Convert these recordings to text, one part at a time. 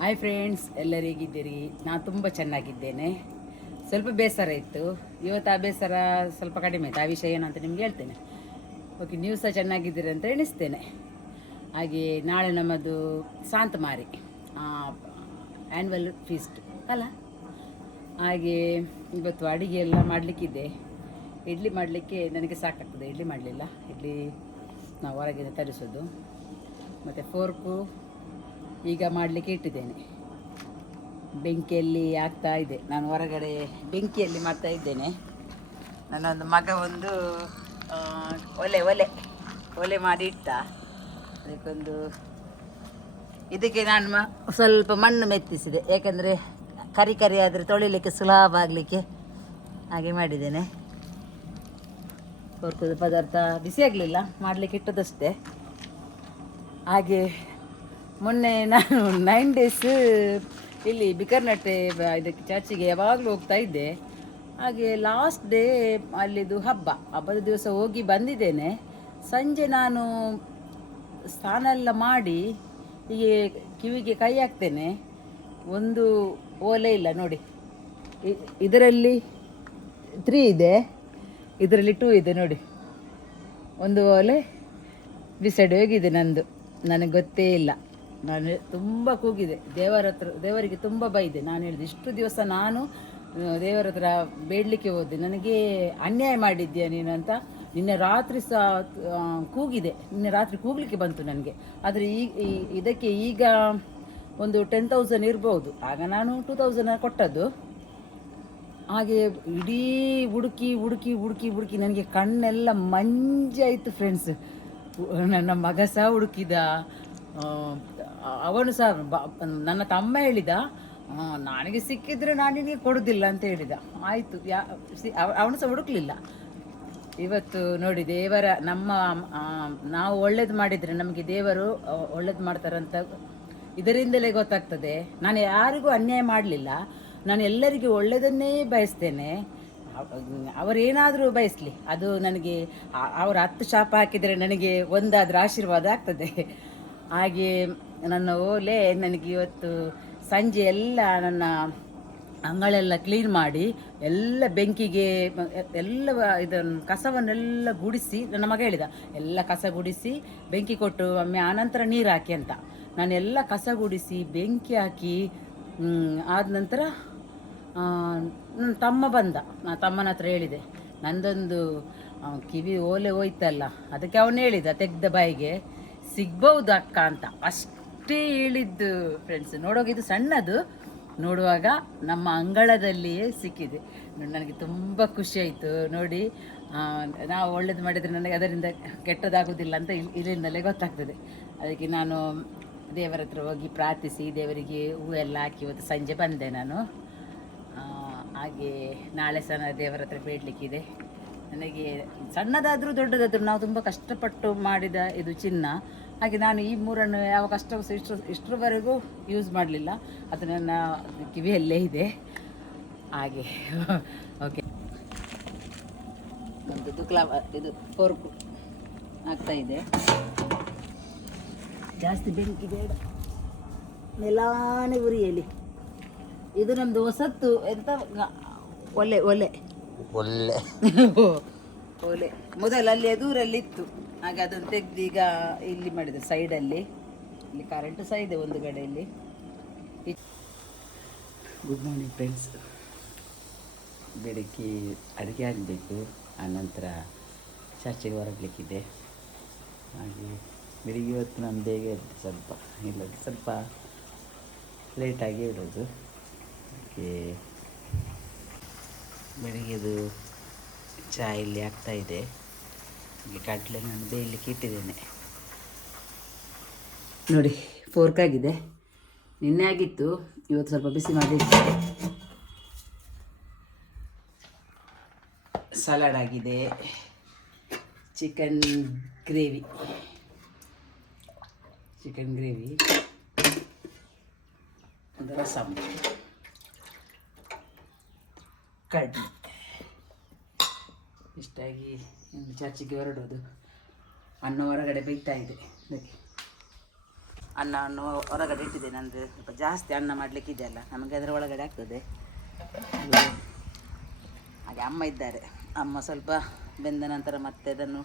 Hi friends ಎಲ್ಲರೂ ಹೇಗಿದ್ದೀರಿ? ನಾನು ತುಂಬ ಚೆನ್ನಾಗಿದ್ದೇನೆ. ಸ್ವಲ್ಪ ಬೇಸರ ಇತ್ತು. ಇವತ್ತು ಆ ಬೇಸರ ಸ್ವಲ್ಪ ಕಡಿಮೆ ಆಯಿತು. ಆ ವಿಷಯ ಏನಂತ ನಿಮ್ಗೆ ಹೇಳ್ತೇನೆ. ಓಕೆ ನೀವು ಸಹ ಚೆನ್ನಾಗಿದ್ದೀರಿ ಅಂತ ಎಣಿಸ್ತೇನೆ. ಹಾಗೆ ನಾಳೆ ನಮ್ಮದು ಶಾಂತಮಾರಿ ಆ್ಯನ್ವಲ್ ಫೀಸ್ಟ್ ಅಲ್ಲ? ಹಾಗೆ ಇವತ್ತು ಅಡುಗೆ ಎಲ್ಲ ಮಾಡಲಿಕ್ಕಿದೆ. ಇಡ್ಲಿ ಮಾಡಲಿಕ್ಕೆ ನನಗೆ ಸಾಕಾಗ್ತದೆ. ಇಡ್ಲಿ ಮಾಡಲಿಲ್ಲ. ಇಡ್ಲಿ ನಾವು ಹೊರಗಿಂದ ತರಿಸೋದು. ಮತ್ತು ಫೋರ್ಕು ಈಗ ಮಾಡಲಿಕ್ಕೆ ಇಟ್ಟಿದ್ದೇನೆ. ಬೆಂಕಿಯಲ್ಲಿ ಆಗ್ತಾ ಇದೆ. ನಾನು ಹೊರಗಡೆ ಬೆಂಕಿಯಲ್ಲಿ ಮಾಡ್ತಾ ಇದ್ದೇನೆ. ನನ್ನೊಂದು ಮಗ ಒಂದು ಒಲೆ ಒಲೆ ಒಲೆ ಮಾಡಿ ಇಟ್ಟ. ಅದಕ್ಕೊಂದು, ಇದಕ್ಕೆ ನಾನು ಮ- ಸ್ವಲ್ಪ ಮಣ್ಣು ಮೆತ್ತಿಸಿದೆ. ಯಾಕಂದರೆ ಕರಿ ಕರಿ ಆದರೆ ತೊಳಿಲಿಕ್ಕೆ ಸುಲಭ ಆಗಲಿಕ್ಕೆ ಹಾಗೆ ಮಾಡಿದ್ದೇನೆ. ಕೊರ್ಕದ ಪದಾರ್ಥ ಬಿಸಿ ಆಗಲಿಲ್ಲ. ಮಾಡಲಿಕ್ಕೆ ಇಟ್ಟದಷ್ಟೇ ಹಾಗೆ ಮೊನ್ನೆ ನಾನು ನೈನ್ ಡೇಸ್ ಇಲ್ಲಿ ಬಿಕರ್ನಟ್ಟೆ ಇದಕ್ಕೆ ಚರ್ಚಿಗೆ ಯಾವಾಗಲೂ ಹೋಗ್ತಾ ಇದ್ದೆ. ಹಾಗೆ ಲಾಸ್ಟ್ ಡೇ ಅಲ್ಲಿದು ಹಬ್ಬ. ಹಬ್ಬದ ದಿವಸ ಹೋಗಿ ಬಂದಿದ್ದೇನೆ. ಸಂಜೆ ನಾನು ಸ್ನಾನ ಎಲ್ಲ ಮಾಡಿ ಹೀಗೆ ಕಿವಿಗೆ ಕೈ ಹಾಕ್ತೇನೆ. ಒಂದು ಓಲೆ ಇಲ್ಲ ನೋಡಿ. ಇದರಲ್ಲಿ ತ್ರೀ ಇದೆ. ಇದರಲ್ಲಿ ಟೂ ಇದೆ ನೋಡಿ. ಒಂದು ಓಲೆ, ಬಿಸೈಡ್ ಹೋಗಿದೆ ನಂದು. ನನಗೆ ಗೊತ್ತೇ ಇಲ್ಲ. ನಾನು ತುಂಬ ಕೂಗಿದೆ. ದೇವರ ಹತ್ರ, ದೇವರಿಗೆ ತುಂಬ ಬೈದೆ ನಾನು ಹೇಳಿದೆ, ಇಷ್ಟು ದಿವಸ ನಾನು ದೇವರ ಹತ್ರ ಬೇಡಲಿಕ್ಕೆ ಹೋದೆ. ನನಗೆ ಅನ್ಯಾಯ ಮಾಡಿದ್ಯಾ ನೀನು ಅಂತ ನಿನ್ನೆ ರಾತ್ರಿ ಸಹ ಕೂಗಿದೆ. ನಿನ್ನೆ ರಾತ್ರಿ ಕೂಗಲಿಕ್ಕೆ ಬಂತು ನನಗೆ. ಆದರೆ ಈ, ಈ- ಇದಕ್ಕೆ ಈಗ ಒಂದು ಟೆನ್ ತೌಸಂಡ್ ಇರ್ಬೋದು. ಆಗ ನಾನು ಟೂ ತೌಸಂಡ್ ಕೊಟ್ಟದ್ದು. ಹಾಗೆ ಇಡೀ ಹುಡುಕಿ ಹುಡುಕಿ ಹುಡುಕಿ ಹುಡುಕಿ ನನಗೆ ಕಣ್ಣೆಲ್ಲ ಮಂಜಾಯಿತು ಫ್ರೆಂಡ್ಸ್ ನನ್ನ ಮಗ ಸಹ ಹುಡುಕಿದ. ಅವನು ಸಹ ನನ್ನ ತಮ್ಮ ಹೇಳಿದ ನನಗೆ ಸಿಕ್ಕಿದ್ರೆ ನಾನು ನಿನಗೆ ಕೊಡೋದಿಲ್ಲ ಅಂತ ಹೇಳಿದ. ಆಯಿತು, ಯಾ ಅವನು ಸಹ ಹುಡುಕ್ಲಿಲ್ಲ. ಇವತ್ತು ನೋಡಿ, ದೇವರ, ನಮ್ಮ ನಾವು ಒಳ್ಳೇದು ಮಾಡಿದರೆ ನಮಗೆ ದೇವರು ಒಳ್ಳೇದು ಮಾಡ್ತಾರಂತ ಇದರಿಂದಲೇ ಗೊತ್ತಾಗ್ತದೆ. ನಾನು ಯಾರಿಗೂ ಅನ್ಯಾಯ ಮಾಡಲಿಲ್ಲ. ನಾನು ಎಲ್ಲರಿಗೂ ಒಳ್ಳೆಯದನ್ನೇ ಬಯಸ್ತೇನೆ. ಅವ- ಅವರೇನಾದರೂ ಬಯಸಲಿ. ಅದು ನನಗೆ ಅವರ ಹತ್ತು ಶಾಪ ಹಾಕಿದರೆ ನನಗೆ ಒಂದಾದ್ರೂ ಆಶೀರ್ವಾದ ಆಗ್ತದೆ. ಹಾಗೆ ನನ್ನ ಓಲೆ ನನಗೆ ಇವತ್ತು ಸಂಜೆ ಎಲ್ಲ ನನ್ನ ಅಂಗಳೆಲ್ಲ ಕ್ಲೀನ್ ಮಾಡಿ ಎಲ್ಲ ಬೆಂಕಿಗೆ ಎಲ್ಲ ಇದನ್ನು ಕಸವನ್ನೆಲ್ಲ ಗುಡಿಸಿ ನನ್ನ ಮಗ ಹೇಳಿದ, ಎಲ್ಲ ಕಸ ಗುಡಿಸಿ ಬೆಂಕಿ ಕೊಟ್ಟು ಒಮ್ಮೆ ಆನಂತರ ನೀರು ಹಾಕಿ ಅಂತ. ನಾನು ಎಲ್ಲ ಕಸ ಗುಡಿಸಿ ಬೆಂಕಿ ಹಾಕಿ ಆದ ನಂತರ ನನ್ನ ತಮ್ಮ ಬಂದ. ನಾ ತಮ್ಮನ ಹತ್ರ ಹೇಳಿದೆ, ನಂದೊಂದು ಕಿವಿ ಓಲೆ ಹೋಯ್ತಲ್ಲ, ಅದಕ್ಕೆ ಅವನು ಹೇಳಿದ, ತೆಗ್ದ ಬಾಯಿಗೆ, ಸಿಗ್ಬೌದು ಅಕ್ಕ ಅಂತ. ಅಷ್ಟೇ ಹೇಳಿದ್ದು ಫ್ರೆಂಡ್ಸ್ ನೋಡುವಾಗ ಇದು ಸಣ್ಣದು. ನೋಡುವಾಗ ನಮ್ಮ ಅಂಗಳದಲ್ಲಿಯೇ ಸಿಕ್ಕಿದೆ. ನನಗೆ ತುಂಬ ಖುಷಿ ಆಯಿತು. ನೋಡಿ ನಾವು ಒಳ್ಳೇದು ಮಾಡಿದರೆ ನನಗೆ ಅದರಿಂದ ಕೆಟ್ಟದಾಗುವುದಿಲ್ಲ ಅಂತ ಇದರಿಂದಲೇ ಗೊತ್ತಾಗ್ತದೆ. ಅದಕ್ಕೆ ನಾನು ದೇವರ ಹತ್ರ ಹೋಗಿ ಪ್ರಾರ್ಥಿಸಿ, ದೇವರಿಗೆ ಎಲ್ಲ ಹಾಕಿ ಇವತ್ತು ಸಂಜೆ ಬಂದೆ ನಾನು. ಹಾಗೆ ನಾಳೆ ಸಹ ದೇವರ ಹತ್ರ ಬೇಡಲಿಕ್ಕಿದೆ. ನನಗೆ ಸಣ್ಣದಾದರೂ ದೊಡ್ಡದಾದರೂ ನಾವು ತುಂಬ ಕಷ್ಟಪಟ್ಟು ಮಾಡಿದ ಇದು ಚಿನ್ನ. ಹಾಗೆ ನಾನು ಈ ಮೂರನ್ನು ಯಾವ ಕಷ್ಟ ಇಷ್ಟು ಇಷ್ಟರವರೆಗೂ ಯೂಸ್ ಮಾಡಲಿಲ್ಲ. ಅದು ನನ್ನ ಕಿವಿಯಲ್ಲೇ ಇದೆ. ಹಾಗೆ. ಓಕೆ ಒಂದು ದುಕ್ಲಾ ಇದು ಫೋರ್ಕು ಆಗ್ತಾ ಇದೆ. ಜಾಸ್ತಿ ಬೆಂಕಿ ಬೇಡ. ನೆಲಾನೆ ಉರಿಯಲಿ. ಇದು ನಮ್ಮದು ಹೊಸತ್ತು. ಎಂತ? ಒಲೆ ಒಲೆ. ಒಲೆ. ಒಲೆ. ಮೊದಲು ಅಲ್ಲಿ ಎದುರಲ್ಲಿ ಇತ್ತು. ಹಾಗೆ ಅದನ್ನು ತೆಗೆದು ಈಗ ಇಲ್ಲಿ ಮಾಡಿದೆ ಸೈಡಲ್ಲಿ ಇಲ್ಲಿ ಕರೆಂಟು ಸಹ ಇದೆ ಒಂದು ಕಡೆಯಲ್ಲಿ ಗುಡ್ ಮಾರ್ನಿಂಗ್ ಫ್ರೆಂಡ್ಸ್ ಬೆಳಗ್ಗೆ ಅಡುಗೆ ಆಗಬೇಕು ಆನಂತರ ಚರ್ಚೆಗೆ ಹೊರಗಲಿಕ್ಕಿದೆ ಹಾಗೆ ಬೆಳಿಗ್ಗೆ ಇವತ್ತು ನಾನು ಬೇಗ ಇರ್ತದೆ ಸ್ವಲ್ಪ ಇಲ್ಲ ಸ್ವಲ್ಪ ಲೇಟಾಗಿ ಇಡೋದು. ಅದಕ್ಕೆ ಬೆಳಿಗ್ಗೆದು ಚಹಾ ಇಲ್ಲಿ ಆಗ್ತಾ ಹಾಗೆ ಕಡಲೆ ನಾನು ಬೇಯಲಿಕ್ಕೆ ಇಟ್ಟಿದ್ದೇನೆ. ನೋಡಿ ಫೋರ್ಕ್ ಆಗಿದೆ. ನಿನ್ನೆ ಆಗಿತ್ತು, ಇವತ್ತು ಸ್ವಲ್ಪ ಬಿಸಿ ಮಾಡಿ. ಸಲಾಡ್ ಆಗಿದೆ. Chicken gravy chicken gravy rasam ಕಡ್ಲೆ. ಇಷ್ಟಾಗಿ ಚರ್ಚಿಗೆ ಹೊರಡೋದು ಅನ್ನ ಹೊರಗಡೆ ಬೇಯ್ತಾ ಇದೆ. ಅದಕ್ಕೆ ಅನ್ನವನ್ನು ಹೊರಗಡೆ ಇಟ್ಟಿದ್ದೇನೆ ಅಂದರೆ ಸ್ವಲ್ಪ ಜಾಸ್ತಿ ಅನ್ನ ಮಾಡಲಿಕ್ಕಿದೆ ಇದೆಯಲ್ಲ ನಮಗೆ ಅದರ ಒಳಗಡೆ ಆಗ್ತದೆ. ಹಾಗೆ ಅಮ್ಮ ಇದ್ದಾರೆ. ಅಮ್ಮ ಸ್ವಲ್ಪ ಬೆಂದ ನಂತರ ಮತ್ತೆ ಅದನ್ನು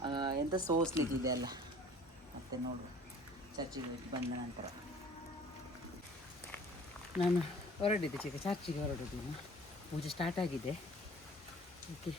ಆ, ಎಂತ ಸೋಸ್ಲಿಕ್ಕೆ ಇದೆ ಅಲ್ಲ. ಮತ್ತೆ ನೋಡುವ. ಚರ್ಚಿಗೆ ಬಂದ ನಂತರ. ನಾನು ಹೊರಡಿದ್ದೆ. ಚಿಕ್ಕ ಚರ್ಚಿಗೆ ಹೊರಡೋದು ಪೂಜೆ ಸ್ಟಾರ್ಟ್ ಆಗಿದೆ. ಓಕೆ.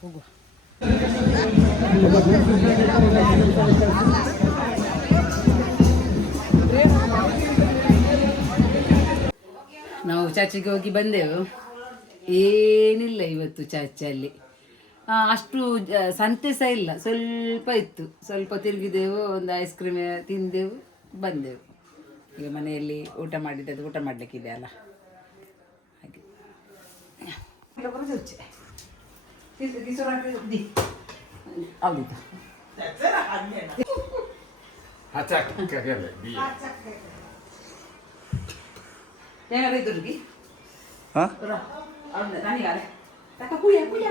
ಹೋಗುವ ನಾವು ಚಾಚಿಗೆ ಹೋಗಿ ಬಂದೆವು. ಏನಿಲ್ಲ ಇವತ್ತು ಚಾಚಲ್ಲಿ ಅಷ್ಟು ಸಂತೆ ಸಹ ಇಲ್ಲ. ಸ್ವಲ್ಪ ಇತ್ತು. ಸ್ವಲ್ಪ ತಿರುಗಿದೆವು, ಒಂದು ಐಸ್ ಕ್ರೀಮ್ ತಿಂದೆವು, ಬಂದೆವು. ಈಗ ಮನೆಯಲ್ಲಿ ಊಟ ಮಾಡಿದ್ದದು ಊಟ ಮಾಡಲಿಕ್ಕಿದೆ ಅಲ್ಲ. ಹಾಗೆ. ಹೌದಿತ್ತು ಹೆಂಗಾರ ಇದ್ರಿಗೆ ನನಗಾರೆ ತಕ್ಕ ಕುಯ್ಯ ಕುಯ್ಯ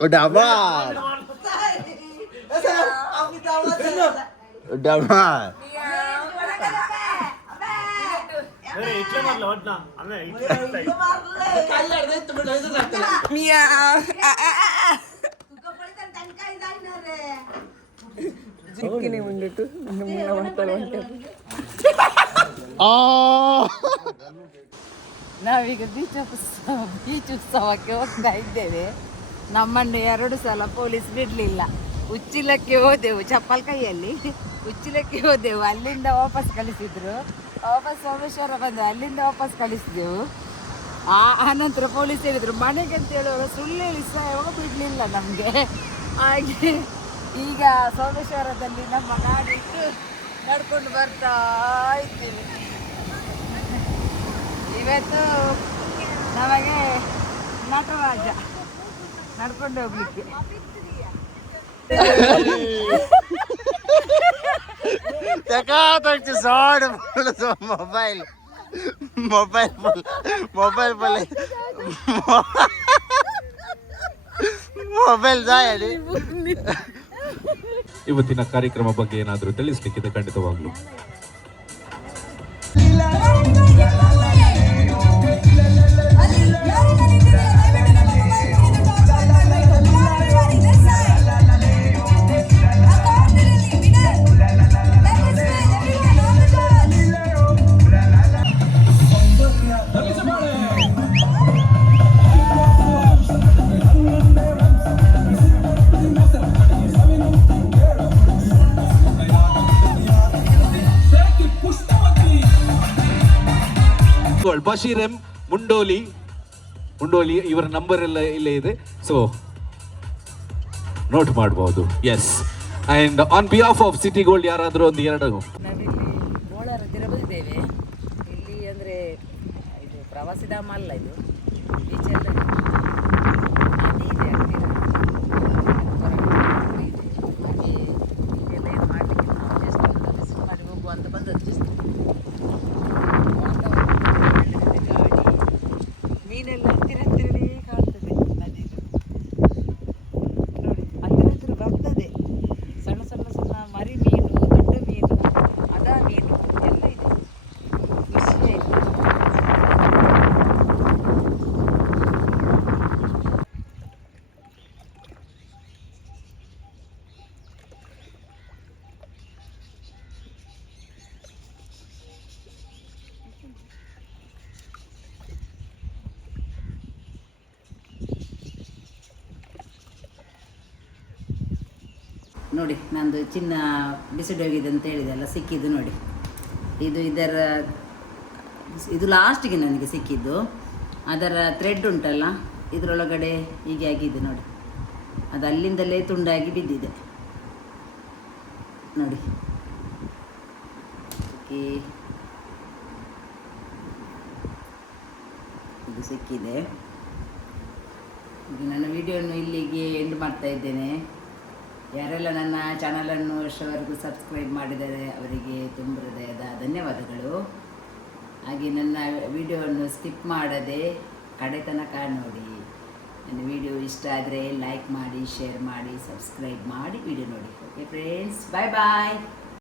Udah mal. Udah mal. Miau. Ini mundur tuh, menemui lawan-lawan ನಾವೀಗ ಬೀಚ್ ಬೀಚ್ ಉತ್ಸವಕ್ಕೆ ಹೋಗ್ತಾ ಇದ್ದೇವೆ. ನಮ್ಮನ್ನು ಎರಡು ಸಲ ಪೊಲೀಸ್ ಬಿಡಲಿಲ್ಲ. ಉಚ್ಚಿಲಕ್ಕೆ ಹೋದೆವು ಚಪ್ಪಲ್ ಕೈಯಲ್ಲಿ. ಉಚ್ಚಿಲಕ್ಕೆ ಹೋದೆವು, ಅಲ್ಲಿಂದ ವಾಪಸ್ ಕಳಿಸಿದ್ರು. ವಾಪಸ್ ಸೋಮೇಶ್ವರ ಬಂದು ಅಲ್ಲಿಂದ ವಾಪಸ್ ಕಳಿಸಿದೆವು. ಆ, ಆನಂತರ ಪೊಲೀಸ್ ಹೇಳಿದ್ರು ಮನೆಗೆ ಅಂತ ಹೇಳುವಾಗ ಸುಳ್ಳು ಹೇಳಿ ಸಹ ಬಿಡಲಿಲ್ಲ ನಮಗೆ. ಹಾಗೆ ಈಗ ಸೋಮೇಶ್ವರದಲ್ಲಿ ನಮ್ಮ ಗಾಡಿ ನಡ್ಕೊಂಡು ಬರ್ತಾ ಇದ್ದೀವಿ. ಇವತ್ತು ನಮಗೆ ನಟರಾಜ ನಡ್ಕೊಂಡು ಹೋಗ್ಲಿಕ್ಕೆ. ತಕಾತಕ್ಕೆ tak mobile. Mobile mobile pala. Mobile ಜಾಯಡಿ ಇವತ್ತಿನ ಕಾರ್ಯಕ್ರಮ ಬಗ್ಗೆ ಏನಾದರೂ ತಿಳಿಸ್ಲಿಕ್ಕಿದೆ ಖಂಡಿತವಾಗ್ಲು. Bashir M ಮುಂಡೋಲಿ ಮುಂಡೋಲಿ ಇವರ ನಂಬರ್ ಎಲ್ಲ ಇಲ್ಲೇ ಇದೆ. ಸೊ ನೋಟ್ ಮಾಡಬಹುದು yes and on behalf of city gold ಯಾರಾದರೂ ಒಂದು ಎರಡು ನಾವಿಲ್ಲಿ ಬಂದಿದ್ದೇವೆ. ಇಲ್ಲಿ ಅಂದರೆ ಇದು ಪ್ರವಾಸಿ ಧಾಮ ಅಲ್ಲ ಇದು. ಬೀಚ್ ಎಲ್ಲ ಇದೆ. ನದಿ ಇದೆ ಹತ್ತಿರ ಹೊರಗಡೆ ಇದೆ. ಹಾಗೆ ಇಲ್ಲೆಲ್ಲ ಏನು ಮಾಡಲಿಕ್ಕೆ ನಾವು ಜಸ್ಟ್ ಒಂದು ವಿಸಿಟ್ ಮಾಡಿ ಹೋಗುವ ಅಂತ ಬಂದದ್ದು ಜಸ್ಟ್ ಗಾಡಿ ಮೀನೆಲ್ಲ ಹತ್ತಿರ ಹತ್ತಿರವೇ ಕಾಣ್ತದೆ ನದಿದು ನೋಡಿ ಹತ್ತಿರ ಹತ್ತಿರ ಬರ್ತದೆ ಸಣ್ಣ ಸಣ್ಣ ಸಣ್ಣ ಮರಿ ಮೀನು ದೊಡ್ಡ ಮೀನು ಅದ ಮೀನು ಎಲ್ಲ ಇದೆ ವಿಷಯ ಇದೆ ನೋಡಿ, ನಂದು ಚಿನ್ನ ಬಿಸಿಡೋಗಿದೆ ಅಂತ ಹೇಳಿದೆ ಅಲ್ಲ, ಸಿಕ್ಕಿದ್ದು ನೋಡಿ. ಇದು ಇದರ, ಇದು ಲಾಸ್ಟಿಗೆ ನನಗೆ ಸಿಕ್ಕಿದ್ದು. ಅದರ ಥ್ರೆಡ್ ಉಂಟಲ್ಲ, ಇದರೊಳಗಡೆ ಹೀಗೆ ಆಗಿದೆ ನೋಡಿ. ಅದು ಅಲ್ಲಿಂದಲೇ ತುಂಡಾಗಿ ಬಿದ್ದಿದೆ. ನೋಡಿ. ಓಕೆ. ಇದು ಸಿಕ್ಕಿದೆ. ನನ್ನ ವಿಡಿಯೋನು ಇಲ್ಲಿಗೆ ಎಂಡ್ ಮಾಡ್ತಾ ಇದ್ದೇನೆ. ಯಾರೆಲ್ಲ ನನ್ನ ಚಾನಲನ್ನು ವರ್ಷವರೆಗೂ ಸಬ್ಸ್ಕ್ರೈಬ್ ಮಾಡಿದ್ದಾರೆ ಅವರಿಗೆ ತುಂಬ ಹೃದಯದ ಧನ್ಯವಾದಗಳು. ಹಾಗೆ ನನ್ನ ವಿಡಿಯೋವನ್ನು ಸ್ಕಿಪ್ ಮಾಡದೆ ಕಡೆ ತನಕ ನೋಡಿ. ನನ್ನ ವಿಡಿಯೋ ಇಷ್ಟ ಆದರೆ ಲೈಕ್ ಮಾಡಿ, ಶೇರ್ ಮಾಡಿ, ಸಬ್ಸ್ಕ್ರೈಬ್ ಮಾಡಿ ವಿಡಿಯೋ ನೋಡಿ. ಓಕೆ ಫ್ರೆಂಡ್ಸ್ ಬಾಯ್ ಬಾಯ್